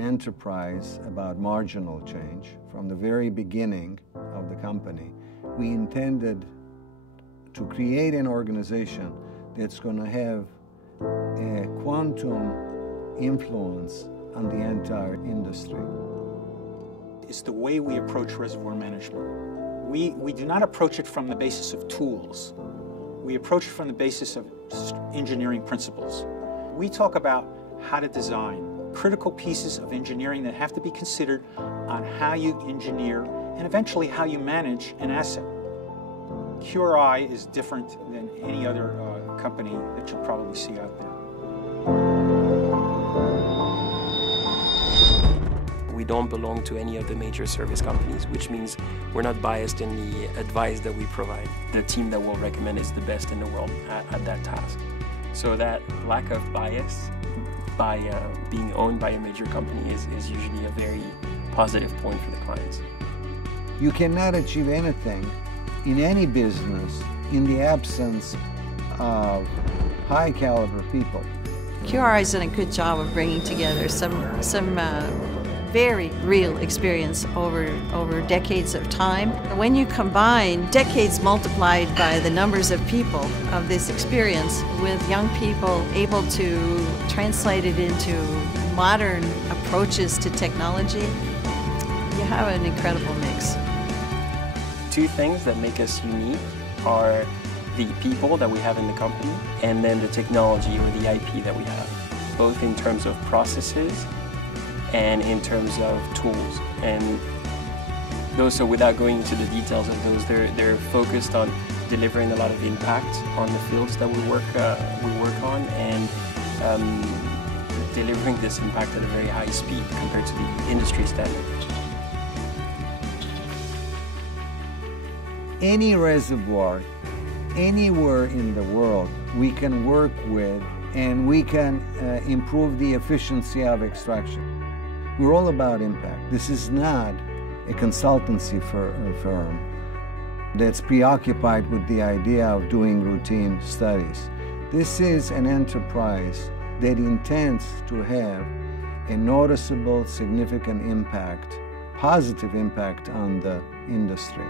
an enterprise about marginal change. From the very beginning of the company, we intended to create an organization that's going to have a quantum influence on the entire industry. It's the way we approach reservoir management. We do not approach it from the basis of tools. We approach it from the basis of engineering principles. We talk about how to design critical pieces of engineering that have to be considered on how you engineer and eventually how you manage an asset. QRI is different than any other company that you'll probably see out there. We don't belong to any of the major service companies, which means we're not biased in the advice that we provide. The team that we'll recommend is the best in the world at that task. So that lack of bias by being owned by a major company is usually a very positive point for the clients. You cannot achieve anything in any business in the absence of high caliber people. QRI's done a good job of bringing together some very real experience over decades of time. When you combine decades multiplied by the numbers of people of this experience with young people able to translate it into modern approaches to technology, you have an incredible mix. Two things that make us unique are the people that we have in the company and then the technology or the IP that we have, both in terms of processes and in terms of tools. And those, so without going into the details of those, they're focused on delivering a lot of impact on the fields that we work on and delivering this impact at a very high speed compared to the industry standard. Any reservoir, anywhere in the world, we can work with and we can improve the efficiency of extraction. We're all about impact. This is not a consultancy firm that's preoccupied with the idea of doing routine studies. This is an enterprise that intends to have a noticeable, significant impact, positive impact on the industry.